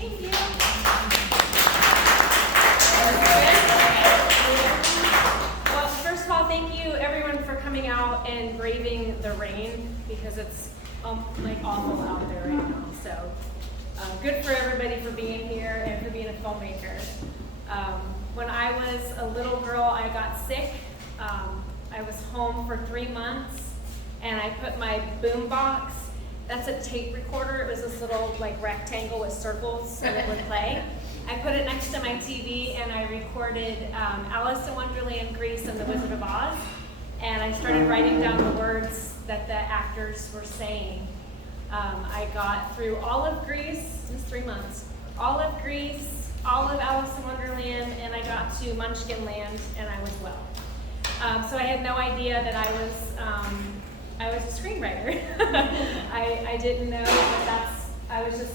Thank you. Well, first of all, thank you everyone for coming out and braving the rain because it's like awful out there right now. So good for everybody for being here and for being a filmmaker. When I was a little girl, I got sick. I was home for 3 months, and I put my boom box. That's a tape recorder. It was this little like rectangle with circles, and it would play. I put it next to my TV, and I recorded Alice in Wonderland, Grease, and the Wizard of Oz. And I started writing down the words that the actors were saying. I got through all of Grease, just 3 months, all of Grease, all of Alice in Wonderland, and I got to Munchkin Land, and I was well. So I had no idea that I was a screenwriter. I didn't know that I was just,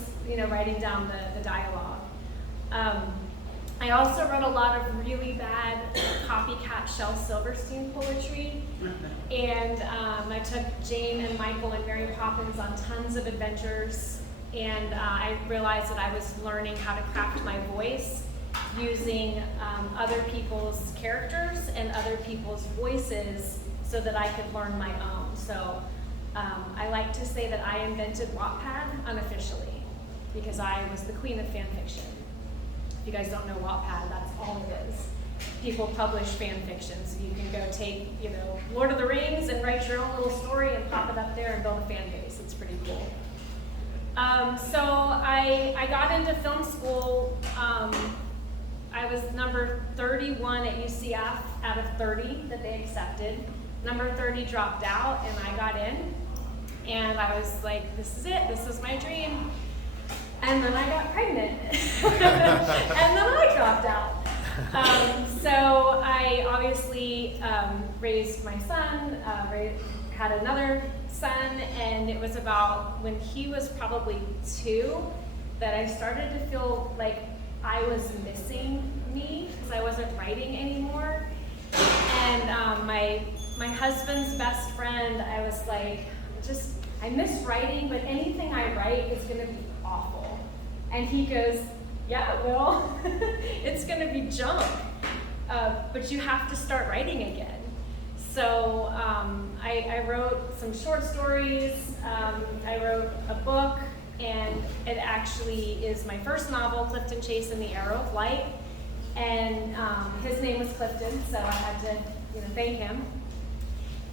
writing down the dialogue. I also wrote a lot of really bad copycat Shel Silverstein poetry, and I took Jane and Michael and Mary Poppins on tons of adventures, and I realized that I was learning how to craft my voice using other people's characters and other people's voices so that I could learn my own. So I like to say that I invented Wattpad unofficially because I was the queen of fan fiction. If you guys don't know Wattpad, that's all it is. People publish fan fiction, so you can go take, Lord of the Rings and write your own little story and pop it up there and build a fan base. It's pretty cool. So I got into film school. I was number 31 at UCF out of 30 that they accepted. Number 30 dropped out, and I got in. And I was like, this is it. This is my dream. And then I got pregnant. And then I dropped out. So I obviously raised my son, had another son, and it was about when he was probably 2 that I started to feel like I was missing me because I wasn't writing anymore. And my husband's best friend, I was like, I miss writing, but anything I write is going to be awful. And he goes, yeah, it will. It's going to be junk. But you have to start writing again. So I wrote some short stories. I wrote a book, and it actually is my first novel, Clifton Chase and the Arrow of Light. And his name was Clifton, so I had to thank him.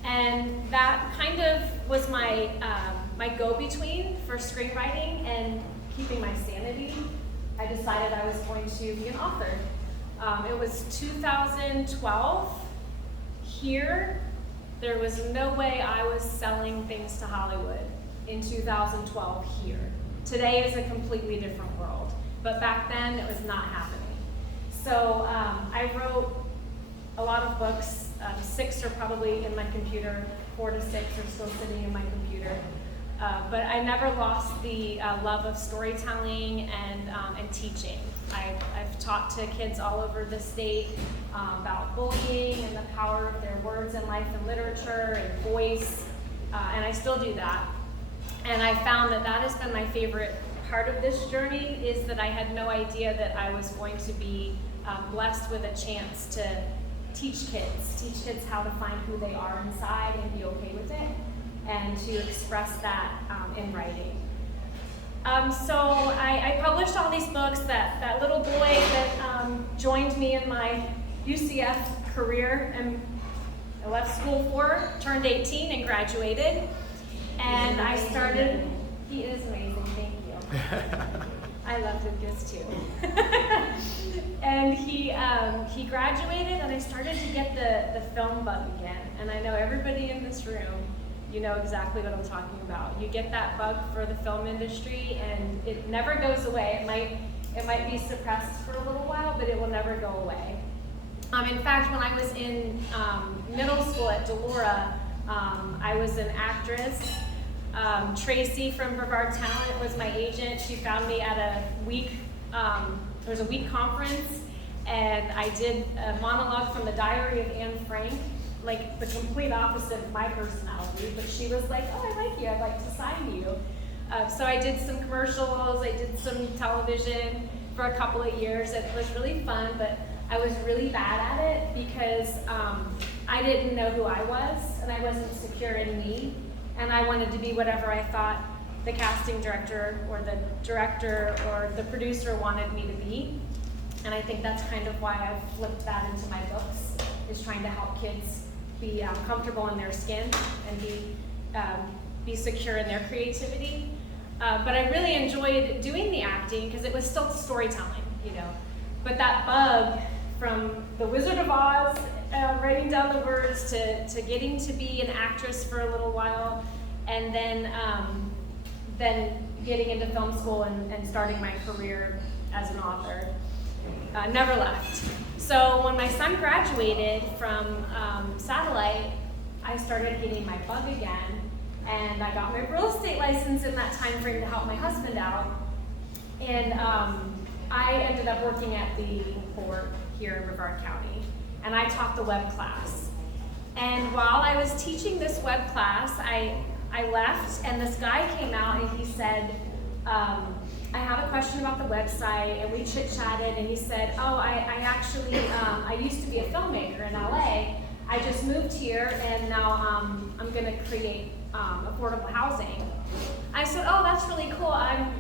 And that kind of was my go-between for screenwriting and keeping my sanity. I decided I was going to be an author. It was 2012. Here, there was no way I was selling things to Hollywood in 2012 here. Today is a completely different world, but back then it was not happening. So I wrote a lot of books. 6 are probably in my computer, 4 to 6 are still sitting in my computer. But I never lost the love of storytelling and teaching. I've taught to kids all over the state about bullying and the power of their words in life and literature and voice, and I still do that. And I found that has been my favorite part of this journey, is that I had no idea that I was going to be blessed with a chance to teach kids how to find who they are inside and be okay with it, and to express that in writing. So I published all these books. That little boy that joined me in my UCF career and I left school for, turned 18 and graduated. And I started, he is amazing, thank you. I love Lucas too. And he graduated, and I started to get the film bug again. And I know everybody in this room, you know exactly what I'm talking about. You get that bug for the film industry, and it never goes away. It might be suppressed for a little while, but it will never go away. In fact, when I was in middle school at Delora, I was an actress. Tracy from Brevard Talent was my agent. She found me at a week, there was a week conference, and I did a monologue from the Diary of Anne Frank, like the complete opposite of my personality, but she was like, oh, I like you, I'd like to sign you. So I did some commercials, I did some television for a couple of years. It was really fun, but I was really bad at it because I didn't know who I was, and I wasn't secure in me, and I wanted to be whatever I thought the casting director or the director or the producer wanted me to be. And I think that's kind of why I've flipped that into my books, is trying to help kids be comfortable in their skin and be secure in their creativity. But I really enjoyed doing the acting because it was still storytelling, you know. But that bug from The Wizard of Oz, writing down the words, to getting to be an actress for a little while, and then getting into film school and starting my career as an author, never left. So when my son graduated from satellite, I started getting my bug again. And I got my real estate license in that time frame to help my husband out. And I ended up working at the port here in Brevard County. And I taught the web class. And while I was teaching this web class, I left, and this guy came out and he said, I have a question about the website, and we chit-chatted, and he said, oh, I actually, I used to be a filmmaker in LA. I just moved here, and now I'm gonna create affordable housing. I said, oh, that's really cool. I'm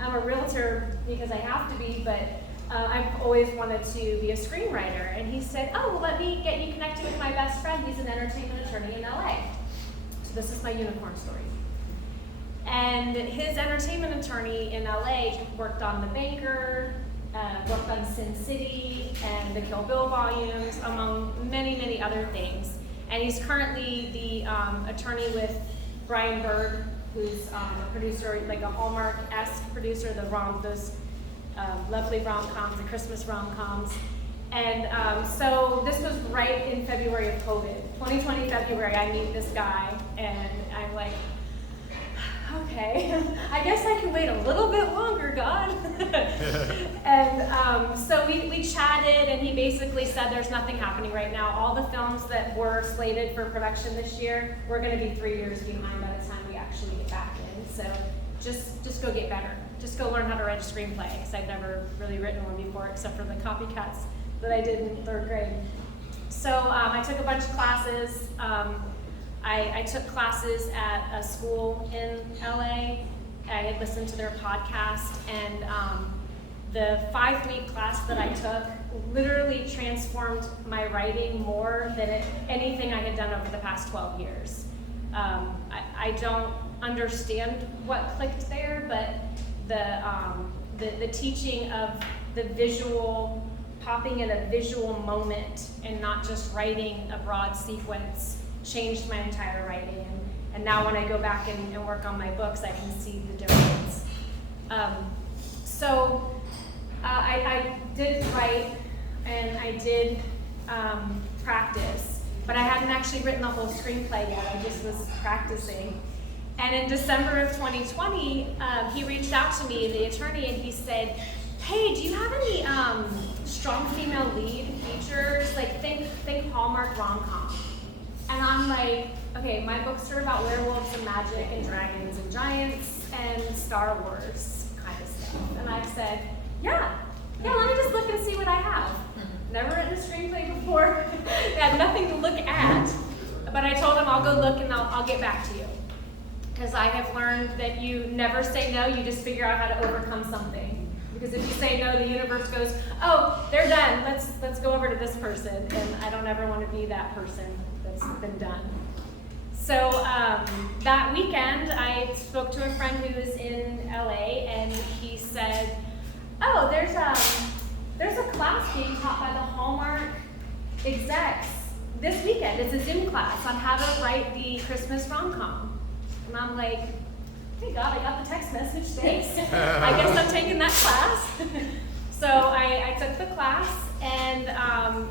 a realtor because I have to be, but I've always wanted to be a screenwriter. And he said, oh, well, let me get you connected with my best friend. He's an entertainment attorney in LA. So this is my unicorn story. And his entertainment attorney in LA worked on The Banker, worked on Sin City and the Kill Bill volumes, among many, many other things. And he's currently the attorney with Brian Berg, who's a producer, like a Hallmark-esque producer, those lovely rom-coms, the Christmas rom-coms. And so this was right in February of COVID. 2020 February, I meet this guy, and I'm like, okay, I guess I can wait a little bit longer, God. And so we chatted, and he basically said there's nothing happening right now. All the films that were slated for production this year, we're going to be 3 years behind by the time we actually get back in. So just go get better. Just go learn how to write a screenplay, because I'd never really written one before, except for the copycats that I did in 3rd grade. So I took a bunch of classes. I took classes at a school in LA. I had listened to their podcast, and the 5-week class that I took literally transformed my writing more than anything I had done over the past 12 years. I don't understand what clicked there, but the teaching of the visual, popping in a visual moment and not just writing a broad sequence changed my entire writing. And now when I go back and work on my books, I can see the difference. So I did write, and I did practice, but I hadn't actually written the whole screenplay yet. I just was practicing. And in December of 2020, he reached out to me, the attorney, and he said, hey, do you have any strong female lead features? Like, think Hallmark rom-com. And I'm like, okay, my books are about werewolves and magic and dragons and giants and Star Wars kind of stuff. And I said, yeah, let me just look and see what I have. Never written a screenplay before. I had nothing to look at. But I told him I'll go look and I'll get back to you. Because I have learned that you never say no, you just figure out how to overcome something. Because if you say no, the universe goes, oh, they're done, let's go over to this person. And I don't ever want to be that person that's been done. So that weekend, I spoke to a friend who was in LA, and he said, oh, there's a class being taught by the Hallmark execs this weekend. It's a Zoom class on how to write the Christmas rom-com. And I'm like, hey God, I got the text message, thanks. I guess I'm taking that class. So I took the class, and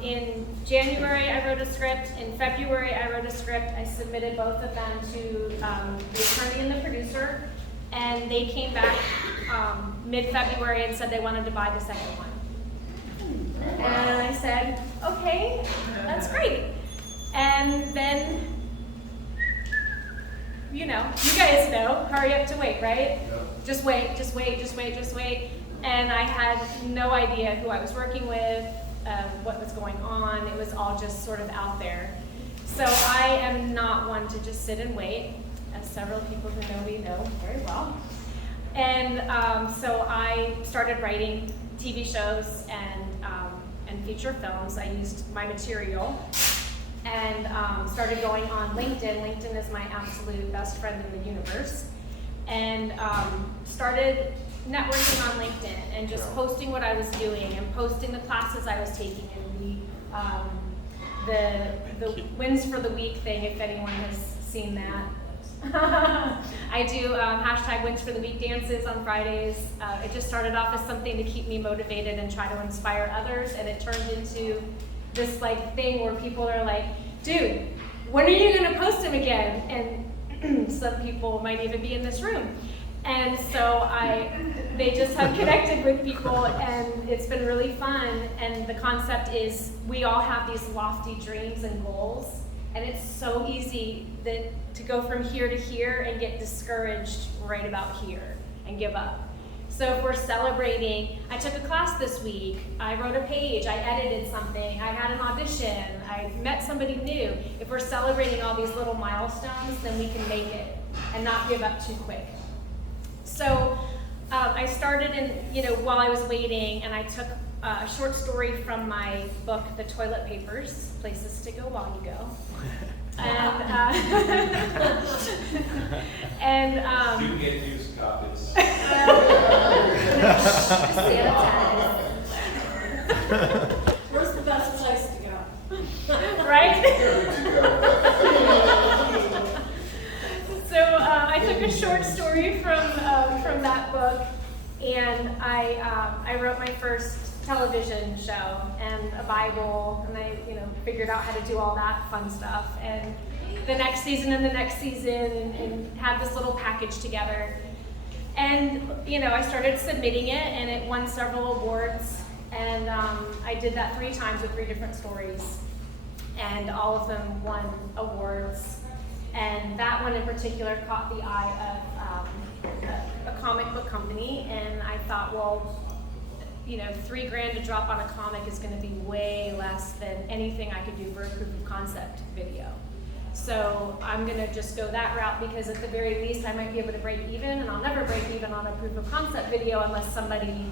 in January I wrote a script. In February I wrote a script. I submitted both of them to the attorney and the producer, and they came back mid-February and said they wanted to buy the second one. And I said, okay, that's great. And then you guys know, hurry up to wait, right? Yep. Just wait, just wait, just wait, just wait. And I had no idea who I was working with, what was going on. It was all just sort of out there. So I am not one to just sit and wait, as several people who know me know very well. And so I started writing TV shows and feature films. I used my material and started going on LinkedIn. LinkedIn is my absolute best friend in the universe. And started networking on LinkedIn and just posting what I was doing and posting the classes I was taking and the wins for the week thing, if anyone has seen that. I do hashtag wins for the week dances on Fridays. It just started off as something to keep me motivated and try to inspire others, and it turned into this like thing where people are like, dude, when are you gonna post them again? And some people might even be in this room. And so they just have connected with people, and it's been really fun. And the concept is we all have these lofty dreams and goals, and it's so easy to go from here to here and get discouraged right about here and give up. So if we're celebrating, I took a class this week, I wrote a page, I edited something, I had an audition, I met somebody new. If we're celebrating all these little milestones, then we can make it and not give up too quick. So I started while I was waiting, and I took a short story from my book, The Toilet Papers, Places to Go While You Go. And you get used copies. Where's the best place to go? Right? So I took a short story from that book, and I wrote my first television show and a Bible, and I figured out how to do all that fun stuff, and the next season and the next season, and had this little package together. And I started submitting it, and it won several awards, and I did that 3 times with 3 different stories, and all of them won awards. And that one in particular caught the eye of a comic book company, and I thought, well, $3,000 to drop on a comic is going to be way less than anything I could do for a proof of concept video. So I'm going to just go that route, because at the very least I might be able to break even, and I'll never break even on a proof of concept video unless somebody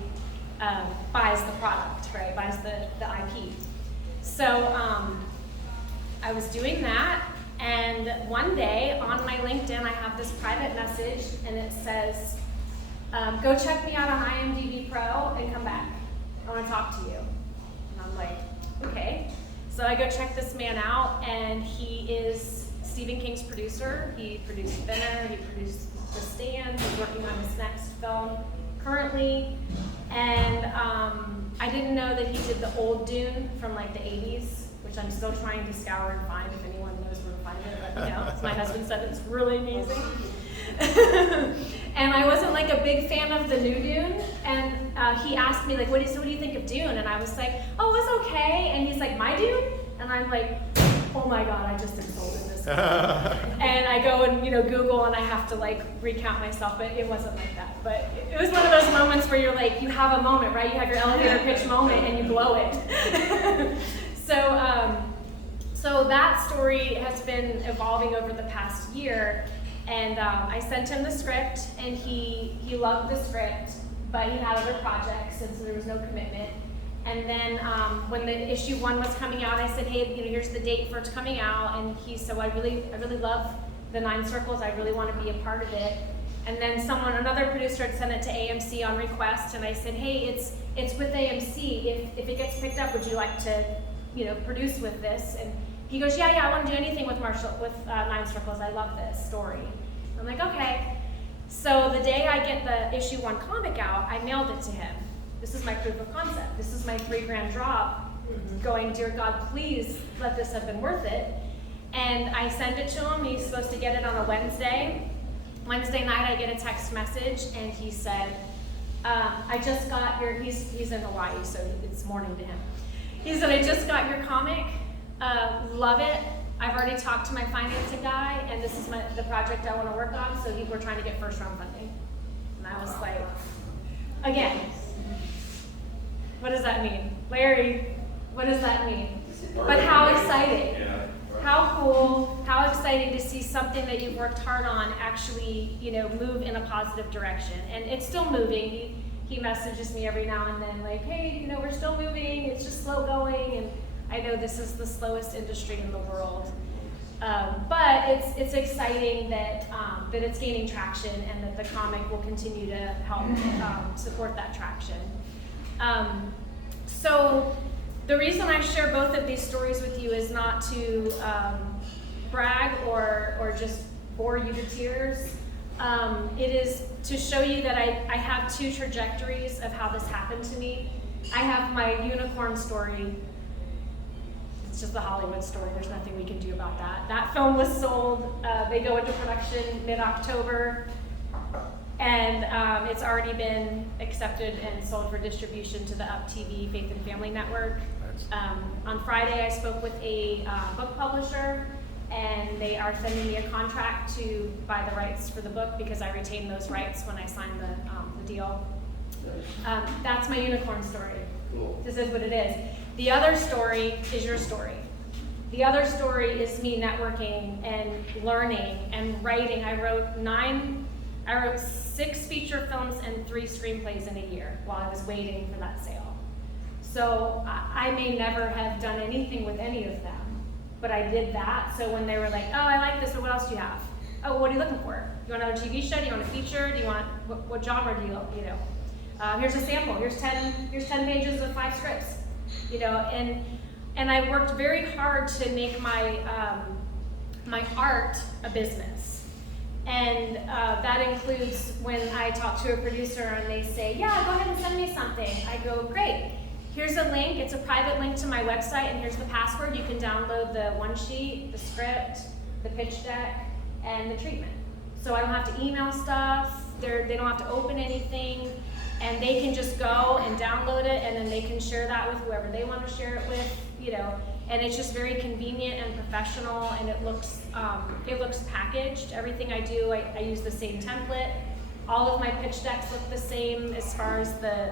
buys the product, right? Buys the IP. So I was doing that, and one day on my LinkedIn I have this private message, and it says, go check me out on IMDb Pro and come back. I want to talk to you. And I'm like, okay. So I go check this man out, and he is Stephen King's producer. He produced Thinner, he produced The Stand, he's working on his next film currently. And I didn't know that he did the old Dune from like the 80s, which I'm still trying to scour and find. If anyone knows where to find it, let me know. As my husband said, it's really amazing. And I wasn't like a big fan of the new Dune, and he asked me like, what do you think of Dune? And I was like, oh, it's okay. And he's like, my Dune? And I'm like, oh my God, I just insulted this guy. And I go and Google, and I have to like recount myself, but it wasn't like that. But it was one of those moments where you're like, you have a moment, right? You have your elevator pitch moment, and you blow it. So that story has been evolving over the past year. And I sent him the script, and he loved the script, but he had other projects, and so there was no commitment. And then when the issue 1 was coming out, I said, hey, here's the date for it's coming out. And he said, well, I really love the 9 Circles. I really want to be a part of it. And then another producer had sent it to AMC on request, and I said, hey, it's with AMC. If it gets picked up, would you like to, produce with this? And he goes, yeah, I want to do anything with 9 Circles. I love this story. I'm like, okay. So the day I get the issue 1 comic out, I mailed it to him. This is my proof of concept. This is my $3,000 drop. Going, dear God, please let this have been worth it. And I send it to him. He's supposed to get it on a Wednesday. Wednesday night, I get a text message, and he said, I just got your, he's in Hawaii, so it's morning to him. He said, I just got your comic. Love it. I've already talked to my financing guy, and this is the project I want to work on, so we're trying to get first round funding. And I was like, again, what does that mean? Larry, what does that mean? But how exciting. How cool, how exciting to see something that you've worked hard on actually, move in a positive direction. And it's still moving. He messages me every now and then like, hey, we're still moving, it's just slow going. And I know this is the slowest industry in the world. But it's exciting that it's gaining traction and that the comic will continue to help support that traction. So the reason I share both of these stories with you is not to brag or just bore you to tears. It is to show you that I have two trajectories of how this happened to me. I have my unicorn story. It's just the Hollywood story. There's nothing we can do about that. That film was sold. They go into production mid-October. And it's already been accepted and sold for distribution to the Up TV Faith and Family Network. On Friday, I spoke with a book publisher, and they are sending me a contract to buy the rights for the book because I retained those rights when I signed the deal. That's my unicorn story. Cool. This is what it is. The other story is your story. The other story is me networking and learning and writing. I wrote 6 feature films and 3 screenplays in a year while I was waiting for that sale. So I may never have done anything with any of them, but I did that. So when they were like, oh, I like this, but what else do you have? Oh, what are you looking for? Do you want another TV show? Do you want a feature? Do you want, what genre do you know? Here's a sample. Here's 10 pages of 5 scripts. And I worked very hard to make my art a business. And that includes when I talk to a producer and they say, yeah, go ahead and send me something. I go, great. Here's a link. It's a private link to my website, and here's the password. You can download the one sheet, the script, the pitch deck, and the treatment. So I don't have to email stuff. They don't have to open anything. And they can just go and download it, and then they can share that with whoever they want to share it with, And it's just very convenient and professional, and it looks packaged. Everything I do, I use the same template. All of my pitch decks look the same as far as the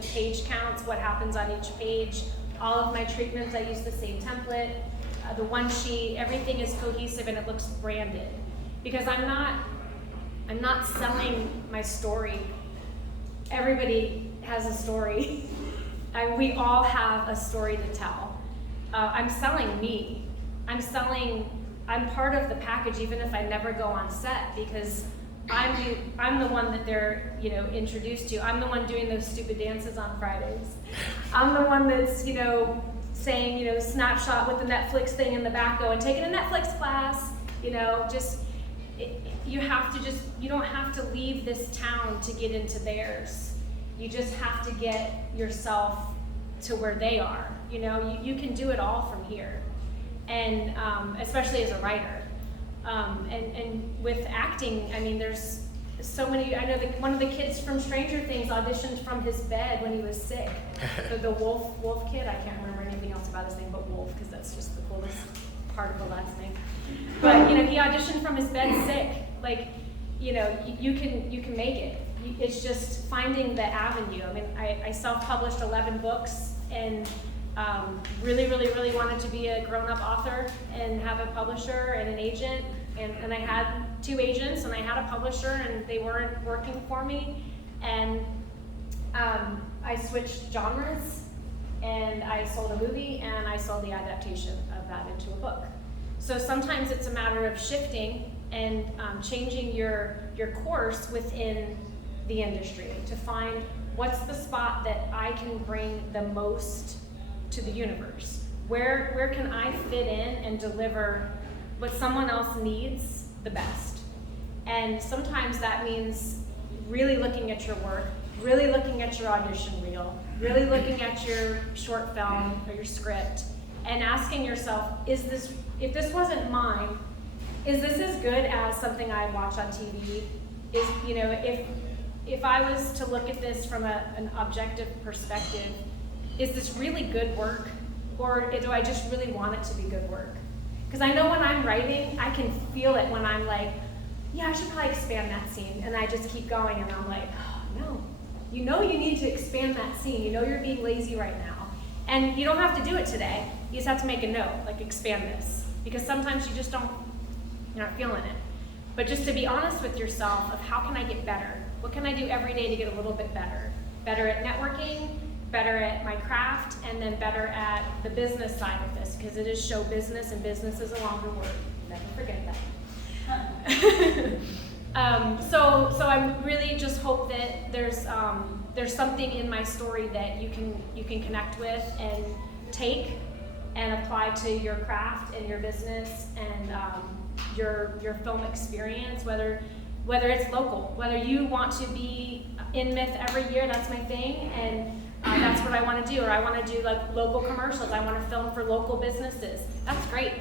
page counts, what happens on each page. All of my treatments, I use the same template. The one sheet, everything is cohesive and it looks branded. Because I'm not selling my story. Everybody has a story. We all have a story to tell. I'm selling me. I'm part of the package even if I never go on set because I'm the one that they're, introduced to. I'm the one doing those stupid dances on Fridays. I'm the one that's, saying, snapshot with the Netflix thing in the back going, taking a Netflix class, you don't have to leave this town to get into theirs. You just have to get yourself to where they are. You can do it all from here. And especially as a writer. And with acting, there's so many. I know one of the kids from Stranger Things auditioned from his bed when he was sick. The Wolf kid, I can't remember anything else about his name but Wolf, because that's just the coolest part of the last name. But he auditioned from his bed sick. You can make it. It's just finding the avenue. I self-published 11 books and really, really, really wanted to be a grown-up author and have a publisher and an agent. And I had 2 agents and I had a publisher and they weren't working for me. And I switched genres and I sold a movie and I sold the adaptation of that into a book. So sometimes it's a matter of shifting and changing your course within the industry to find what's the spot that I can bring the most to the universe. Where can I fit in and deliver what someone else needs the best? And sometimes that means really looking at your work, really looking at your audition reel, really looking at your short film or your script, and asking yourself, if this wasn't mine, is this as good as something I watch on TV? If I was to look at this from an objective perspective, is this really good work? Or do I just really want it to be good work? Because I know when I'm writing, I can feel it when I'm like, yeah, I should probably expand that scene. And I just keep going and I'm like, oh, no. You know you need to expand that scene. You know you're being lazy right now. And you don't have to do it today. You just have to make a note, like expand this. Because sometimes you just don't, you're not feeling it. But just to be honest with yourself of how can I get better? What can I do every day to get a little bit better? Better at networking, better at my craft, and then better at the business side of this, because it is show business, and business is a longer word. Never forget that. So I really just hope that there's something in my story that you can connect with and take and apply to your craft and your business and your film experience, whether it's local, whether you want to be in Myth every year, that's my thing, and that's what I want to do, or I want to do like local commercials, I want to film for local businesses. That's great.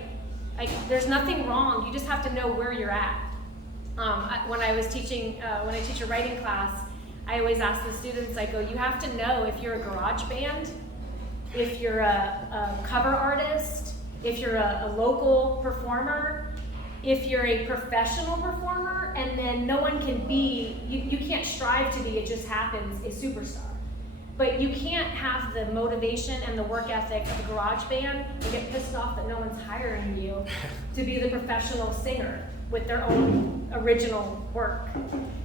Like, there's nothing wrong. You just have to know where you're at. When I was teaching, when I teach a writing class, I always ask the students, I go, you have to know if you're a garage band, if you're a cover artist, if you're a local performer, if you're a professional performer, and then no one can be, you can't strive to be, it just happens, a superstar. But you can't have the motivation and the work ethic of a garage band and get pissed off that no one's hiring you to be the professional singer with their own original work.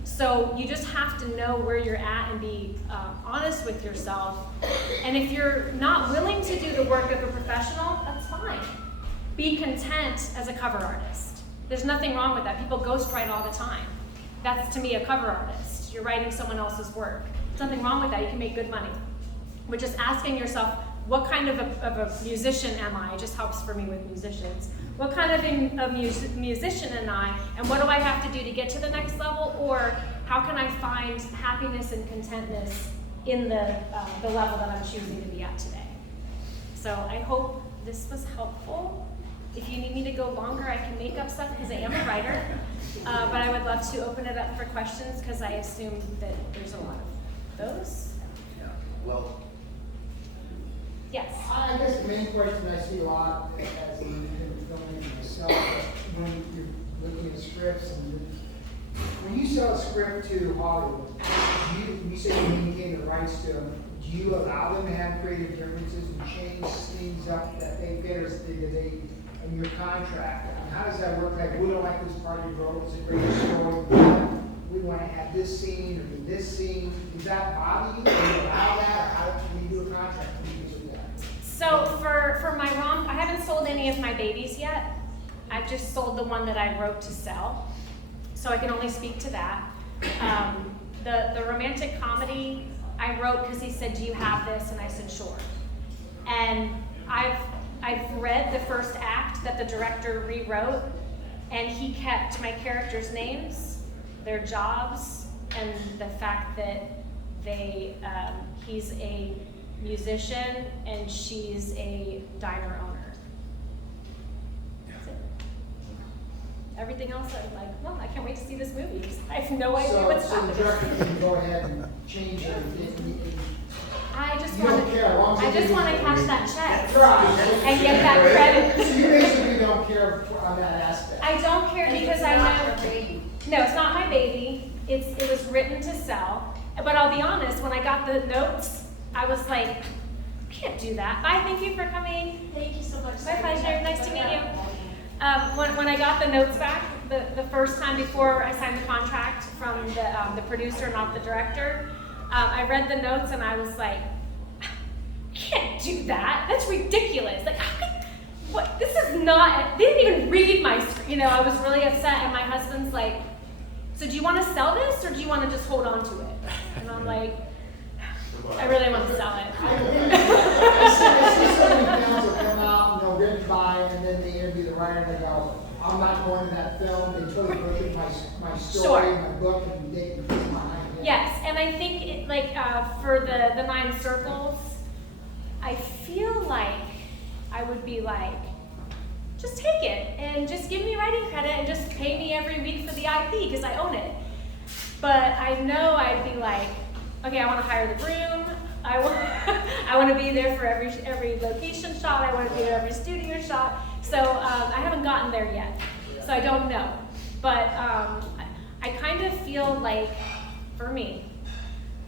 So you just have to know where you're at and be honest with yourself. And if you're not willing to do the work of a professional, that's fine. Be content as a cover artist. There's nothing wrong with that. People ghostwrite all the time. That's, to me, a cover artist. You're writing someone else's work. There's nothing wrong with that. You can make good money. But just asking yourself, what kind of a musician am I? It just helps for me with musicians. What kind of a musician am I? And what do I have to do to get to the next level? Or how can I find happiness and contentness in the level that I'm choosing to be at today? So I hope this was helpful. If you need me to go longer, I can make up stuff because I am a writer. But I would love to open it up for questions because I assume that there's a lot of those. Yeah, well, Yes. I guess the main question I see a lot as a filmmaker myself, when you're looking at scripts and when you sell a script to Hollywood, you say you maintain the rights to them. Do you allow them to have creative differences and change things up that they fit or that they in your contract? And how does that work? Like, we don't like this part of your role, it's a great story. We want to add this scene or do this scene. Does that bother you? Do you allow that, or how can you do a contract? So for my rom, I haven't sold any of my babies yet. I've just sold the one that I wrote to sell. So I can only speak to that. The romantic comedy I wrote because he said, do you have this? And I said, sure. And I've read the first act that the director rewrote, and he kept my characters' names, their jobs, and the fact that he's a musician and she's a diner owner. That's it. Everything else I'm like, well, I can't wait to see this movie because I have no idea what's So the happening. director can go ahead and change it. I just You want don't care, as long to as you cash that check Right. and get that credit. So you basically don't care on that aspect. I don't care because I know. No, it's not my baby. It was written to sell. But I'll be honest, when I got the notes, I was like, I can't do that. Bye, thank you for coming. Thank you so much. My pleasure, nice to meet you. When I got the notes back, the first time before I signed the contract from the producer, not the director, I read the notes and I was like, I can't do that. That's ridiculous. Like, what? This is not, they didn't even read my script. You know, I was really upset, and my husband's like, so do you want to sell this or do you want to just hold on to it? And I'm like, I really want to sell it. I see so many films that come out, written by, and then they interview the writer and they go, I'm not going to that film. They totally butchered my story, Sure. my book, and they can put my idea. Yes, and I think for the 9 circles, I feel like I would be like, just take it and just give me writing credit and just pay me every week for the IP because I own it. But I know I'd be like, okay, I want to hire the groom. I want to be there for every location shot. I want to be there every studio shot. So I haven't gotten there yet, so I don't know. But I kind of feel like, for me,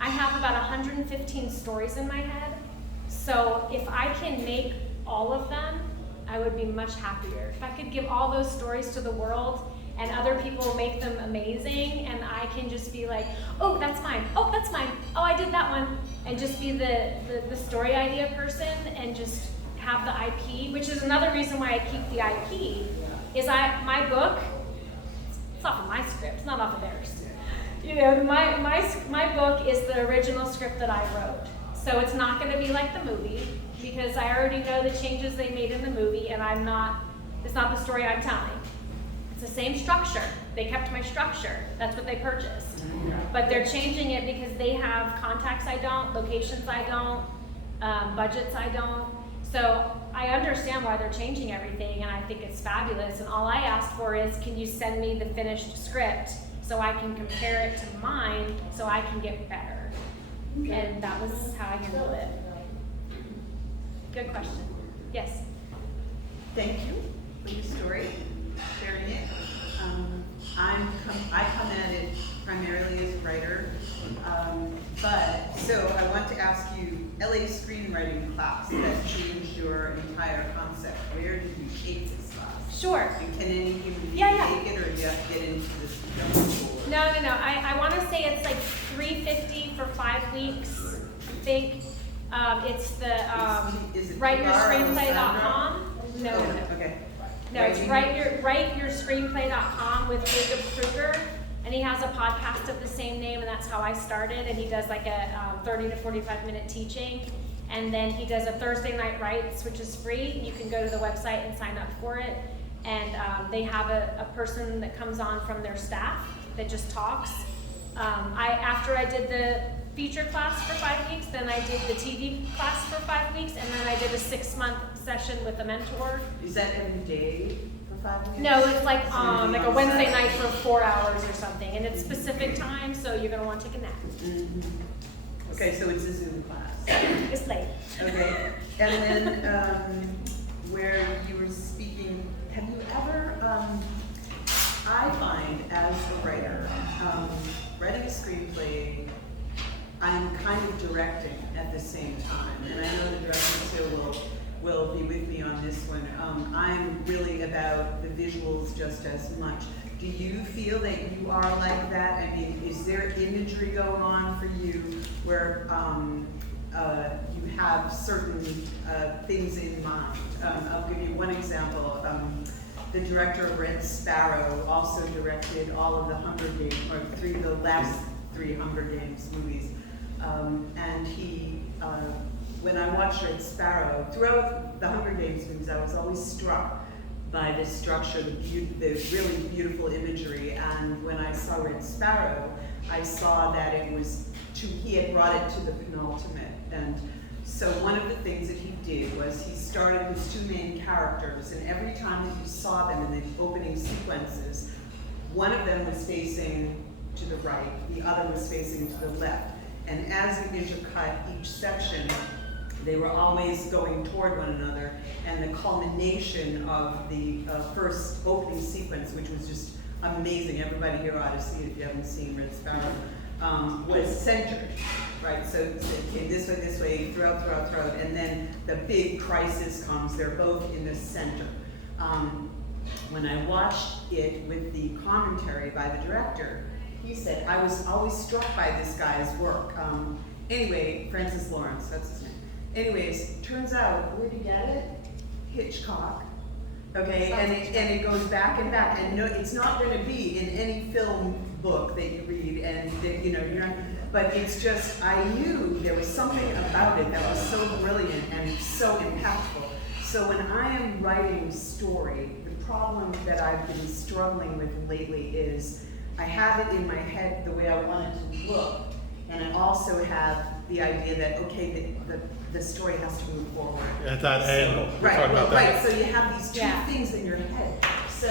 I have about 115 stories in my head. So if I can make all of them, I would be much happier. If I could give all those stories to the world and other people make them amazing, and I can just be like, oh, that's mine, oh, that's mine, oh, I did that one, and just be the story idea person and just have the IP, which is another reason why I keep the IP, is my book, it's off of my script, it's not off of theirs. You know, my book is the original script that I wrote. So it's not gonna be like the movie, because I already know the changes they made in the movie, and it's not the story I'm telling. It's the same structure. They kept my structure. That's what they purchased. But they're changing it because they have contacts I don't, locations I don't, budgets I don't. So I understand why they're changing everything, and I think it's fabulous. And all I asked for is, can you send me the finished script so I can compare it to mine so I can get better? And that was how I handled it. Good question. Yes? Thank you for your story, sharing it. I come at it primarily as a writer, so I want to ask you, LA screenwriting class that changed your entire concept. Where did you take this class? Sure. And can any human being Yeah. take it, or do you have to get into this film school? No. I want to say it's like $350 for 5 weeks. I think it's the Is it writeyourscreenplay.com. No. Okay. No, it's writeyourscreenplay.com with Jacob Kruger, and he has a podcast of the same name, and that's how I started. And he does like a 30 to 45-minute teaching, and then he does a Thursday night writes, which is free. You can go to the website and sign up for it, and they have a person that comes on from their staff that just talks. After I did the feature class for 5 weeks, then I did the TV class for 5 weeks, and then I did a 6-month session with a mentor. Is that every day for 5 weeks? No, it's like a Wednesday Saturday? night for 4 hours or something, and it's specific time, so you're gonna want to take a nap. Mm-hmm. Okay, so it's a Zoom class. It's late. Okay, and then where you were speaking, have you ever, I find as a writer, writing a screenplay, I'm kind of directing at the same time, and I know the director too will be with me on this one. I'm really about the visuals just as much. Do you feel that you are like that? I mean, is there imagery going on for you where you have certain things in mind? I'll give you one example. The director of Red Sparrow also directed all of the Hunger Games, or the last 3 Hunger Games movies. And he, when I watched Red Sparrow, throughout the Hunger Games movies, I was always struck by the structure, the really beautiful imagery. And when I saw Red Sparrow, I saw that he had brought it to the penultimate. And so one of the things that he did was he started with 2 main characters, and every time that you saw them in the opening sequences, one of them was facing to the right, the other was facing to the left. And as the intercut each section, they were always going toward one another, and the culmination of the first opening sequence, which was just amazing, everybody here ought to see it if you haven't seen Red Sparrow, was centered, right? So it came this way, throughout, and then the big crisis comes, they're both in the center. When I watched it with the commentary by the director, he said, I was always struck by this guy's work. Anyway, Francis Lawrence, that's his name. Anyways, turns out, where'd he get it? Hitchcock. Okay, and it goes back and back, and no, it's not going to be in any film book that you read, and you know, you're not, but it's just, I knew there was something about it that was so brilliant and so impactful. So when I am writing story, the problem that I've been struggling with lately is I have it in my head the way I want it to look, and I also have the idea that, okay, the story has to move forward. At that angle. We're Right, talking well, about that. right, so you have these 2 Yeah. things in your head. So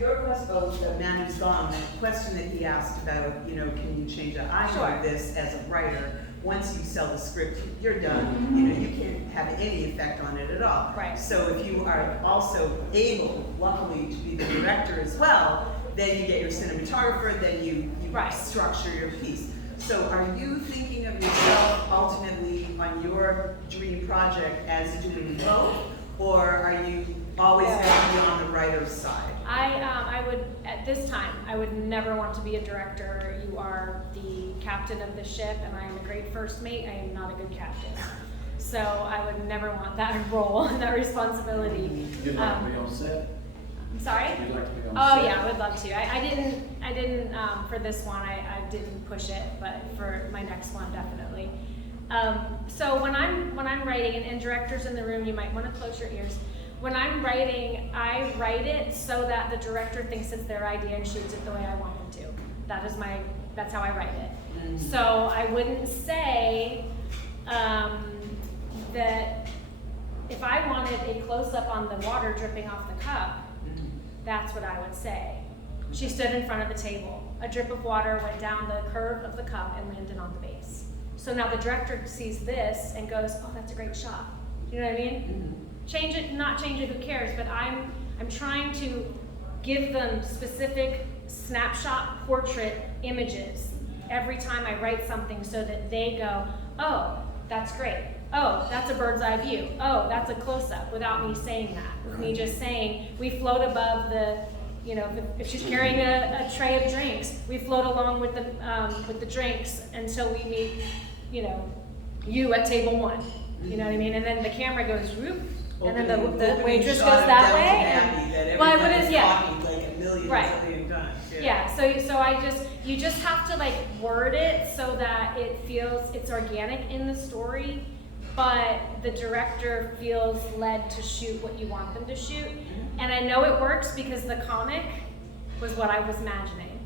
your question, the man who's gone, the question that he asked about, you know, can you change it? I know Sure. this as a writer, once you sell the script, you're done. You know, you can't have any effect on it at all. Right. So if you are also able, luckily, to be the director as well, then you get your cinematographer, then you Right. structure your piece. So are you thinking of yourself ultimately on your dream project as doing both, or are you always going to be on the writer's side? I would, at this time, I would never want to be a director. You are the captain of the ship, and I am a great first mate. I am not a good captain. So I would never want that role and that responsibility. You'd like to be on set? I'm sorry? You'd like to be on Oh set? yeah, I would love to. I didn't for this one. I didn't push it, but for my next one, definitely. So when I'm writing, and directors in the room, you might want to close your ears. When I'm writing, I write it so that the director thinks it's their idea and shoots it the way I want them to. That's how I write it. Mm-hmm. So I wouldn't say that if I wanted a close-up on the water dripping off the cup, that's what I would say. She stood in front of the table. A drip of water went down the curve of the cup and landed on the base. So now the director sees this and goes, oh, that's a great shot. You know what I mean? Change it, not change it, who cares? But I'm trying to give them specific snapshot portrait images every time I write something so that they go, oh, that's great. Oh, that's a bird's eye view. Oh, that's a close-up, without me saying that. With me just saying, we float above the, you know, if she's carrying a tray of drinks, we float along with the drinks until we meet, you know, you at table one. You know what I mean? And then the camera goes whoop, and then the waitress goes that way. Well, what is, yeah. Like a million Right. million times. Yeah, so you just have to like word it so that it feels it's organic in the story, but the director feels led to shoot what you want them to shoot. And I know it works because the comic was what I was imagining.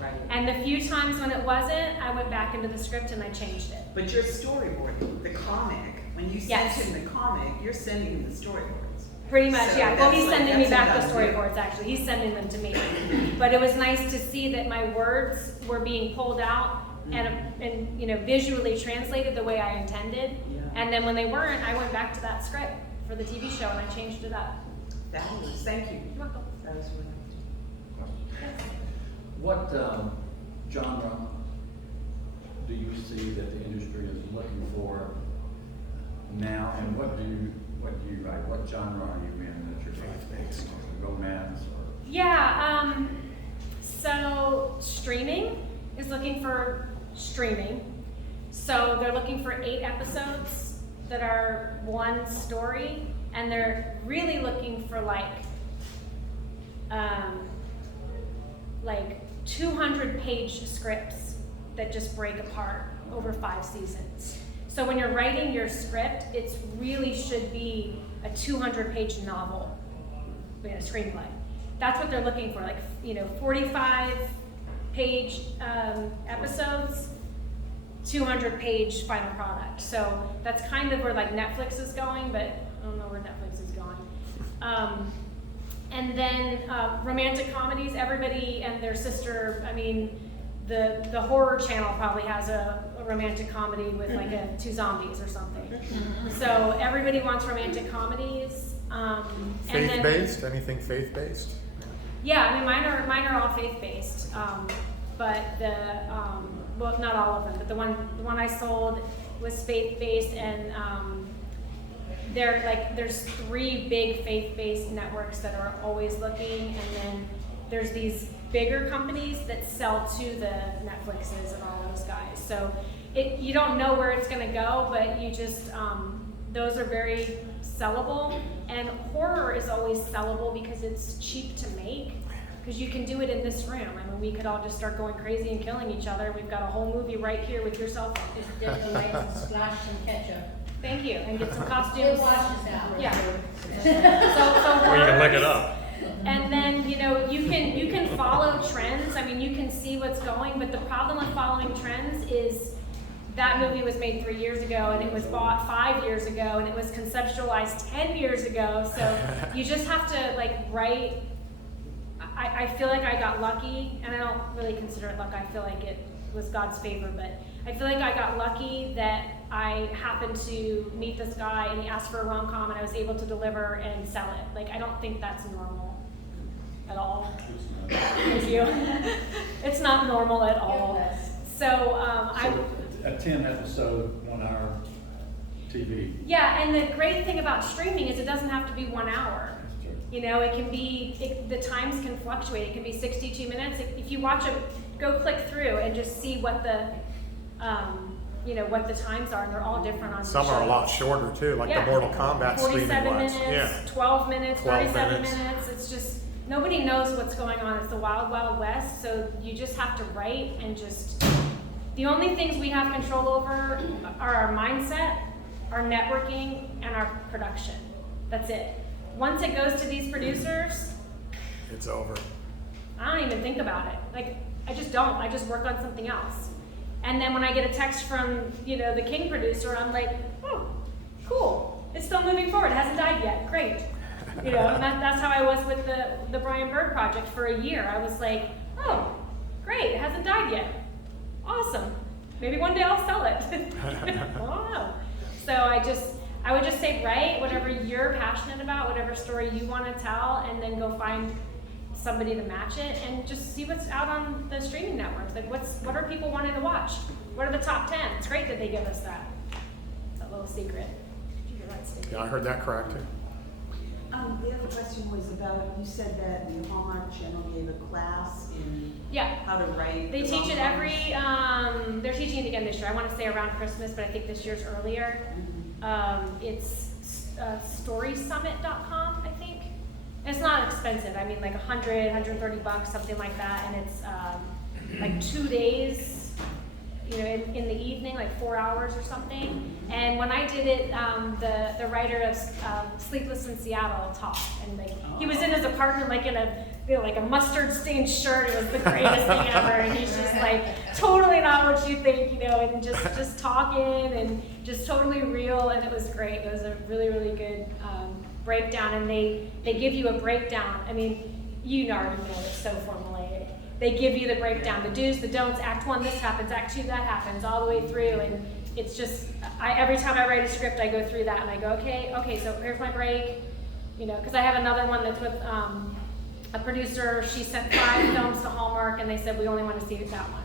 Right. And the few times when it wasn't, I went back into the script and I changed it. But your storyboarding, the comic, when you send Yes. him the comic, you're sending him the storyboards. Pretty much, So yeah. Well, he's that's sending me that's a back the done deal. storyboards, actually. He's sending them to me. But it was nice to see that my words were being pulled out and you know, visually translated the way I intended. Yeah. And then when they weren't, I went back to that script for the TV show and I changed it up. Fabulous, thank you. You're welcome. That was really What genre do you see that the industry is looking for now, and what do you write? What genre are you in that you're faith-based? Romance or? Yeah, so streaming is looking for streaming. So they're looking for 8 episodes that are one story, and they're really looking for like 200-page scripts that just break apart over 5 seasons. So when you're writing your script, it really should be a 200-page novel, a screenplay. That's what they're looking for, like, you know, 45-page episodes, 200-page final product. So that's kind of where like Netflix is going, but I don't know where Netflix is going. And then romantic comedies, everybody and their sister, I mean, the horror channel probably has a romantic comedy with like 2 zombies or something. So everybody wants romantic comedies. And then- Faith-based? Anything faith-based? Yeah, I mean, mine are all faith-based, but well, not all of them, but the one I sold was faith-based, and there's 3 big faith-based networks that are always looking, and then there's these bigger companies that sell to the Netflixes and all those guys. So you don't know where it's gonna go, but you just those are very sellable, and horror is always sellable because it's cheap to make, because you can do it in this room. I mean, we could all just start going crazy and killing each other. We've got a whole movie right here with your cell phone. Just dip the legs and splash some ketchup. Thank you, and get some It costumes. washes out. Yeah. So Or you can horror- look it up. And then, you know, you can follow trends. I mean, you can see what's going, but the problem with following trends is that movie was made 3 years ago, and it was bought 5 years ago, and it was conceptualized 10 years ago. So you just have to like write. I feel like I got lucky, and I don't really consider it luck. I feel like it was God's favor, but I feel like I got lucky that I happened to meet this guy and he asked for a rom-com and I was able to deliver and sell it. Like, I don't think that's normal at all. Thank you. It's not normal at all. So, A 10 episode, 1 hour TV. yeah, and the great thing about streaming is it doesn't have to be 1 hour. That's true. You know, it can be, the times can fluctuate. It can be 62 minutes. If you watch it, go click through and just see what the, you know, what the times are, and they're all different on the Some are a show. lot shorter too, like Yeah. the Mortal Kombat streaming 47 ones. minutes, Yeah. 12 minutes, 12 37 minutes. minutes. It's just, nobody knows what's going on. It's the wild, wild west. So you just have to write and just, the only things we have control over are our mindset, our networking, and our production. That's it. Once it goes to these producers, It's over. I don't even think about it. Like, I just don't. I just work on something else. And then when I get a text from, you know, the King producer, I'm like, oh, cool. It's still moving forward. It hasn't died yet. Great. You know, and that's how I was with the Brian Bird project for a year. I was like, oh, great. It hasn't died yet. Awesome. Maybe one day I'll sell it. I don't know. So I would just say, write whatever you're passionate about, whatever story you want to tell, and then go find somebody to match it and just see what's out on the streaming networks. Like what are people wanting to watch? What are the top 10? It's great that they give us that. It's a little secret. Yeah, I heard that crack too. The other question was about, you said that the Hallmark Channel gave a class in Yeah. how to write. They the teach it rom-coms. every, they're teaching it again this year. I want to say around Christmas, but I think this year's earlier. It's storysummit.com, I think. And it's not expensive. I mean, like $100, $130, something like that. And it's like 2 days, you know, in the evening, like 4 hours or something. And when I did it, the writer of Sleepless in Seattle taught, and like he was in his apartment, like in a, you know, like a mustard stained shirt. It was the greatest thing ever. And he's just like totally not what you think, you know, and just talking and just totally real. And it was great. It was a really, really good breakdown. And they give you a breakdown. I mean, you already know it's so formulaic. They give you the breakdown, the do's, the don'ts. Act 1, this happens. Act 2, that happens, all the way through. And it's just, every time I write a script, I go through that and I go, okay, so here's my break. You know, because I have another one that's with a producer. She sent 5 films to Hallmark, and they said we only want to see that one.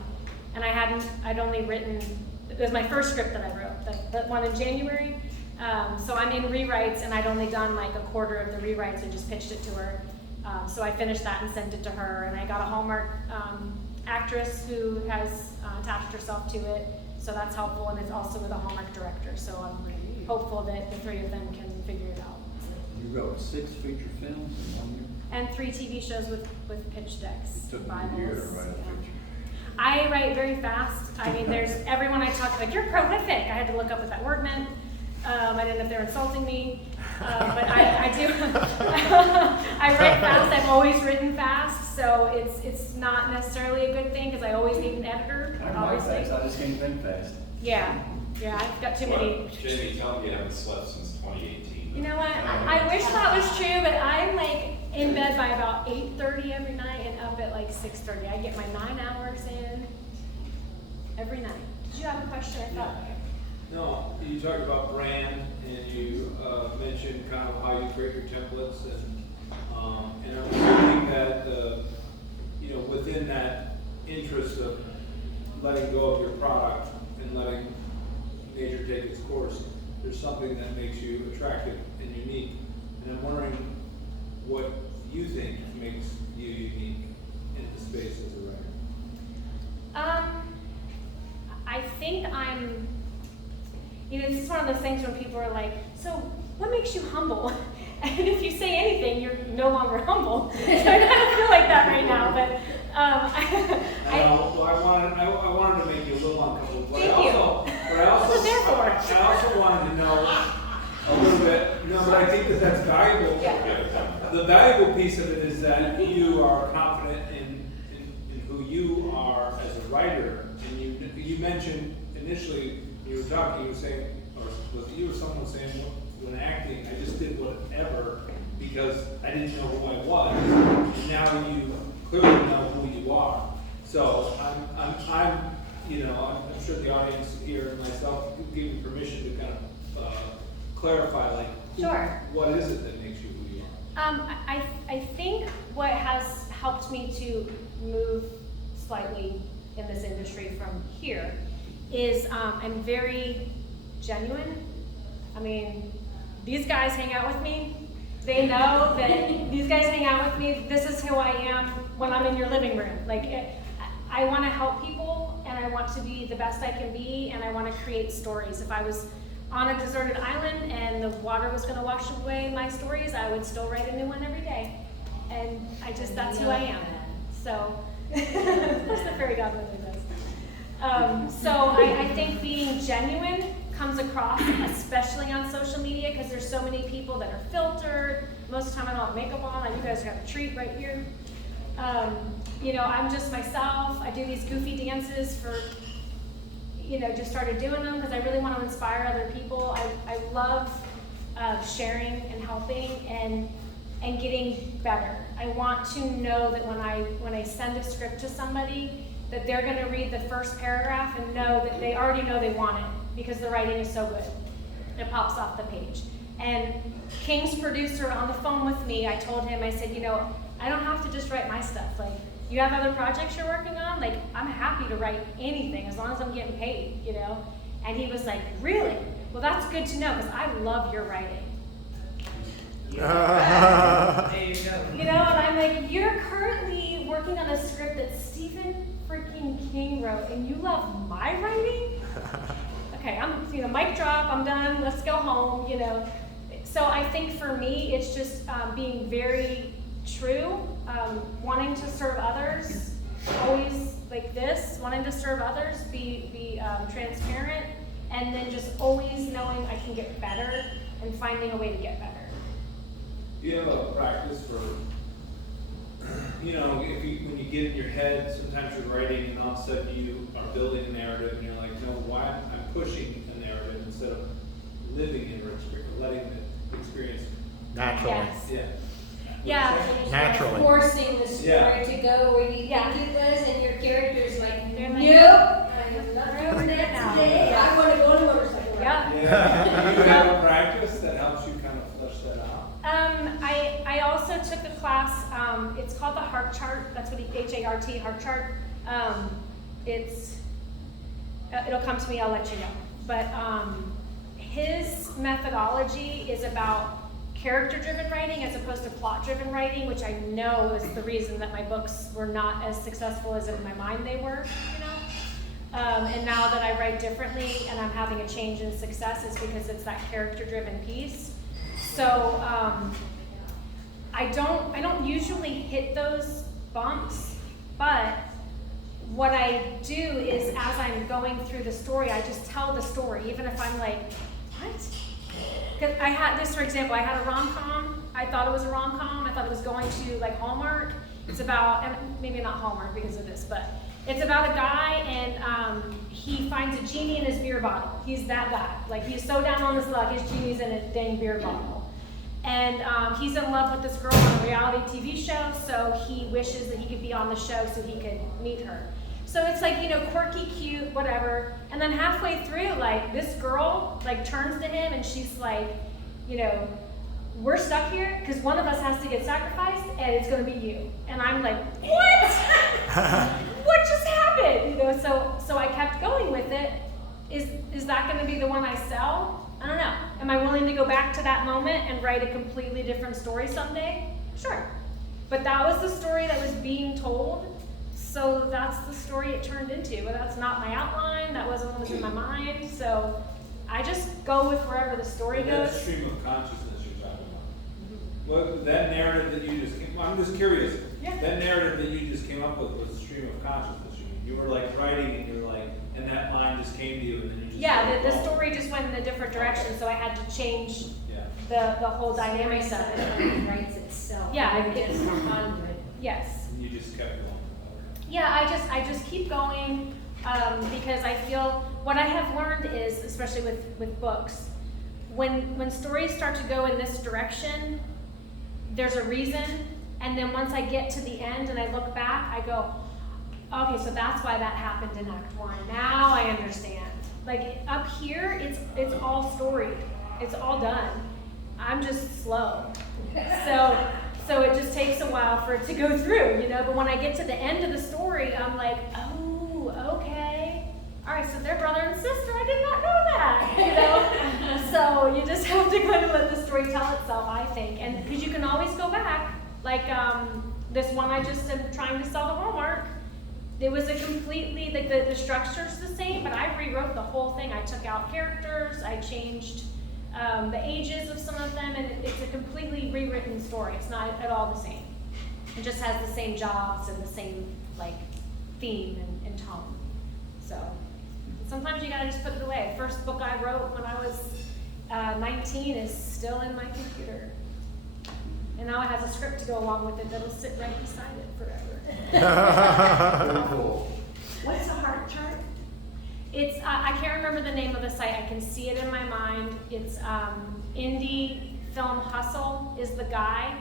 And I'd only written, it was my first script that I wrote, that one in January. So I'm in rewrites, and I'd only done like a quarter of the rewrites and just pitched it to her. So I finished that and sent it to her, and I got a Hallmark actress who has attached herself to it, so that's helpful, and it's also with a Hallmark director, so I'm hopeful that the 3 of them can figure it out. You wrote 6 feature films in 1 year? And 3 TV shows with pitch decks. It took me Bibles, a year to write a yeah. feature. I write very fast. I mean, there's everyone I talk to, like, you're prolific. I had to look up what that word meant. I didn't know if they were insulting me, but I do. I write fast. I've always written fast, so it's not necessarily a good thing because I always need an editor. I write Obviously. fast, I just can't think fast. Yeah, I've got too many. Jaimie, tell me you haven't slept since 2018. You know what? I wish that was true, but I'm like in bed by about 8:30 every night and up at like 6:30. I get my 9 hours in every night. Did you have a question? I thought. No, you talked about brand, and you mentioned kind of how you create your templates, and I'm thinking that you know, within that interest of letting go of your product and letting nature take its course, there's something that makes you attractive and unique, and I'm wondering what you think makes you unique in the space as a writer. I think I'm. You know, this is one of those things when people are like, so what makes you humble? And if you say anything, you're no longer humble. So I kind of feel like that right now, but I wanted to make you a little uncomfortable, but Thank you. I What's it there for? also wanted to know a little bit, but I think that that's valuable. Yeah. The valuable piece of it is that you are confident in who you are as a writer, and you mentioned initially, you were talking, you were saying, or was it you or someone saying, when acting, I just did whatever because I didn't know who I was. And now you clearly know who you are. So I'm you know, I'm sure the audience here and myself give you permission to kind of clarify, like, Sure. what is it that makes you who you are? I think what has helped me to move slightly in this industry from here is I'm very genuine. I mean, these guys hang out with me. They know that these guys hang out with me. This is who I am when I'm in your living room. Like, I want to help people, and I want to be the best I can be, and I want to create stories. If I was on a deserted island and the water was going to wash away my stories, I would still write a new one every day. And that's who I am. So, of course the fairy godmother does. So I think being genuine comes across, especially on social media, because there's so many people that are filtered. Most of the time I don't have makeup on, like you guys got a treat right here. You know, I'm just myself. I do these goofy dances for, you know, just started doing them because I really want to inspire other people. I love sharing and helping and getting better. I want to know that when I send a script to somebody, that they're going to read the first paragraph and know that they already know they want it because the writing is so good. It pops off the page. And King's producer on the phone with me, I told him, I said, you know, I don't have to just write my stuff. Like, you have other projects you're working on? Like, I'm happy to write anything as long as I'm getting paid, you know? And he was like, really? Well, that's good to know because I love your writing. There you go. You know, and I'm like, you're currently working on a script that Stephen freaking King wrote, and you love my writing? Okay, I'm, you know, mic drop, I'm done, let's go home, you know. So I think for me, it's just being very true, wanting to serve others, always like this, wanting to serve others, be transparent, and then just always knowing I can get better and finding a way to get better. You have a practice for, you know, when you get in your head, sometimes you're writing and all of a sudden you are building a narrative and you're like, no, why I'm pushing a narrative instead of living it or letting the experience. Naturally. Yes. Yeah. Yeah. Naturally. Forcing the story Yeah. to go where you Yeah. think it was, and your character's like, They're nope, like, I am not doing that now. today. Yeah. I want to go on a motorcycle ride. Yeah. Yeah. Do you have a practice that helps you kind of flesh that out? I also took a class, it's called the Heart Chart, that's what H-A-R-T, Heart Chart. It'll come to me, I'll let you know. But his methodology is about character-driven writing as opposed to plot-driven writing, which I know is the reason that my books were not as successful as in my mind they were, you know? And now that I write differently and I'm having a change in success, it's because it's that character-driven piece. So I don't usually hit those bumps, but what I do is as I'm going through the story, I just tell the story, even if I'm like, what? Because I had this, for example, I had a rom-com. I thought it was a rom-com. I thought it was going to like Hallmark. It's about, and maybe not Hallmark because of this, but it's about a guy and he finds a genie in his beer bottle. He's that guy. Like, he's so down on his luck, his genie's in a dang beer bottle. And he's in love with this girl on a reality TV show, so he wishes that he could be on the show so he could meet her. So it's like, you know, quirky, cute, whatever. And then halfway through, like, this girl, like, turns to him and she's like, you know, we're stuck here because one of us has to get sacrificed and it's going to be you. And I'm like, what? What just happened? You know, so I kept going with it. Is that going to be the one I sell? I don't know. Am I willing to go back to that moment and write a completely different story someday? Sure. But that was the story that was being told. So that's the story it turned into. But that's not my outline. That wasn't what was in my mind. So I just go with wherever the story That goes. stream of consciousness you're talking about. What, that narrative that you just came, I'm just curious. Yeah. That narrative that you just came up with was a stream of consciousness. You were like writing and you're like, and that line just came to you and then you just. Yeah, the story just went in a different direction, so I had to change Yeah. the whole dynamics of it. It writes itself. Yeah, It gets conduit. Yes. And you just kept going. Yeah, I just keep going because I feel what I have learned is, especially with books, when stories start to go in this direction, there's a reason, and then once I get to the end and I look back, I go, okay, so that's why that happened in Act 1. Now I understand. Like up here, it's all storied. It's all done. I'm just slow. So it just takes a while for it to go through, you know, but when I get to the end of the story, I'm like, oh, okay. All right, so they're brother and sister. I did not know that, you know? So you just have to kind of let the story tell itself, I think. And because you can always go back, like this one I just am trying to sell to Hallmark. It was a completely, like the structure's the same, but I rewrote the whole thing. I took out characters, I changed the ages of some of them, and it's a completely rewritten story. It's not at all the same. It just has the same jobs and the same like theme and tone. So sometimes you gotta just put it away. First book I wrote when I was 19 is still in my computer. And now it has a script to go along with it that'll sit right beside it forever. Cool. What's a heart chart? It's, I can't remember the name of the site. I can see it in my mind. It's Indie Film Hustle is the guy.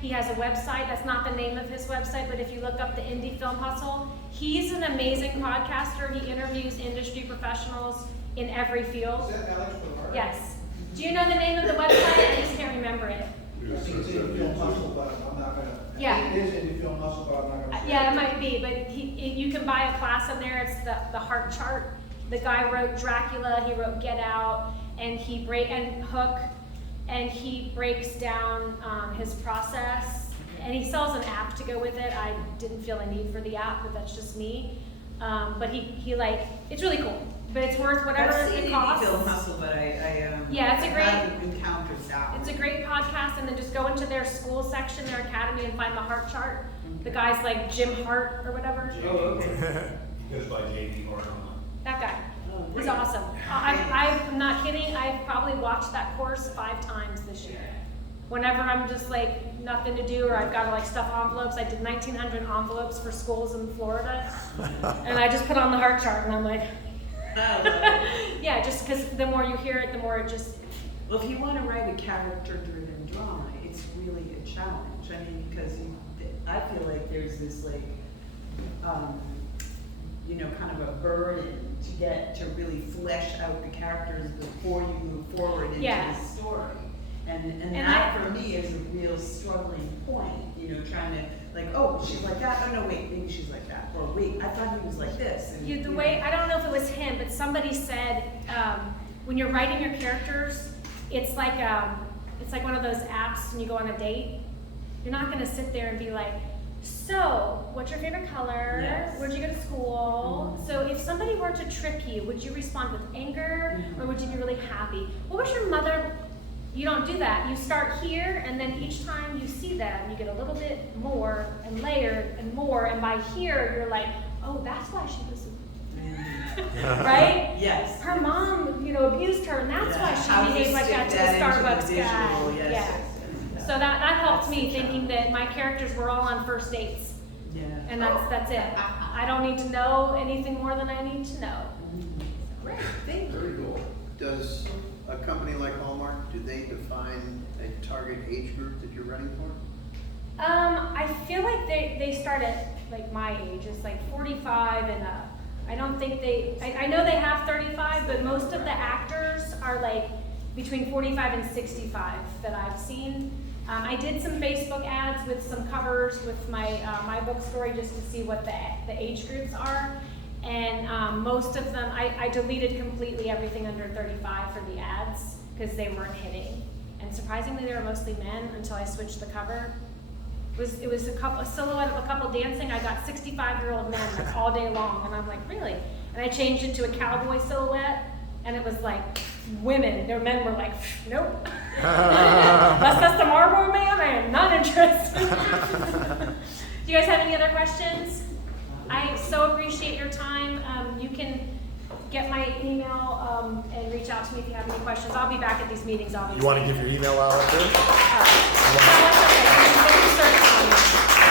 He has a website. That's not the name of his website, but if you look up the Indie Film Hustle, he's an amazing podcaster. He interviews industry professionals in every field. Is that Alex Bernard? Yes. Do you know the name of the website? I just can't remember it. I think it's Indie Film Hustle, but I'm not gonna. Yeah. It is Indie Film Hustle, but I'm not gonna. say Yeah, it might be, but you can buy a class in there. It's the heart chart. The guy wrote Dracula, he wrote Get Out, and Hook, and he breaks down his process, and he sells an app to go with it. I didn't feel a need for the app, but that's just me. But he like, it's really cool, but it's worth whatever it costs. Film Hustle, but Yeah, it's a great- haven't encountered that. It's a great podcast, and then just go into their school section, their academy, and find the heart chart. The guy's like Jim Hart or whatever. Oh, okay. Goes by Jaimie or That guy. Oh, He's great. awesome. I'm not kidding. I've probably watched that course 5 times this year. Whenever I'm just like nothing to do or I've got to like stuff envelopes, I did 1,900 envelopes for schools in Florida, and I just put on the heart chart, and I'm like, yeah, just because the more you hear it, the more it just. Well, if you want to write a character-driven drama, it's really a challenge. I mean, because I feel like there's this like, kind of a burden to get to really flesh out the characters before you move forward into Yeah. the story. And And that for me is a real struggling point, trying to like, oh, she's like that, oh no, wait, maybe she's like that, or wait, I thought he was like this. And, The way, I don't know if it was him, but somebody said, when you're writing your characters, it's like one of those apps when you go on a date. You're not gonna sit there and be like, so, what's your favorite color? Yes. Where'd you go to school? So if somebody were to trip you, would you respond with anger or would you be really happy? What was your mother? You don't do that. You start here, and then each time you see them, you get a little bit more and layered and more, and by here, you're like, oh, that's why she was, right? Yes. Her mom, abused her, and that's why How she do you behaved like stick that to the that into Starbucks visual? guy. Yes, Yeah. yes, yes. So that helped That's me, the thinking challenge. that my characters were all on first dates, Yeah. and that's it. I don't need to know anything more than I need to know. Great, thank you. Very cool. Does a company like Hallmark, do they define a target age group that you're running for? I feel like they start at like my age, it's like 45 and up. I don't think I know they have 35, but most of the actors are like between 45 and 65 that I've seen. I did some Facebook ads with some covers with my book story just to see what the age groups are. And most of them, I deleted completely everything under 35 for the ads because they weren't hitting. And surprisingly, they were mostly men until I switched the cover. It was a silhouette of a couple dancing. I got 65-year-old men like all day long, and I'm like, really? And I changed it to a cowboy silhouette, and it was like women. Their men were like, nope. Unless that's the Marlboro Man, I am not interested. Do you guys have any other questions? I so appreciate your time. You can get my email and reach out to me if you have any questions. I'll be back at these meetings, obviously. You want to give your email out too? No, that's okay. You can search for me.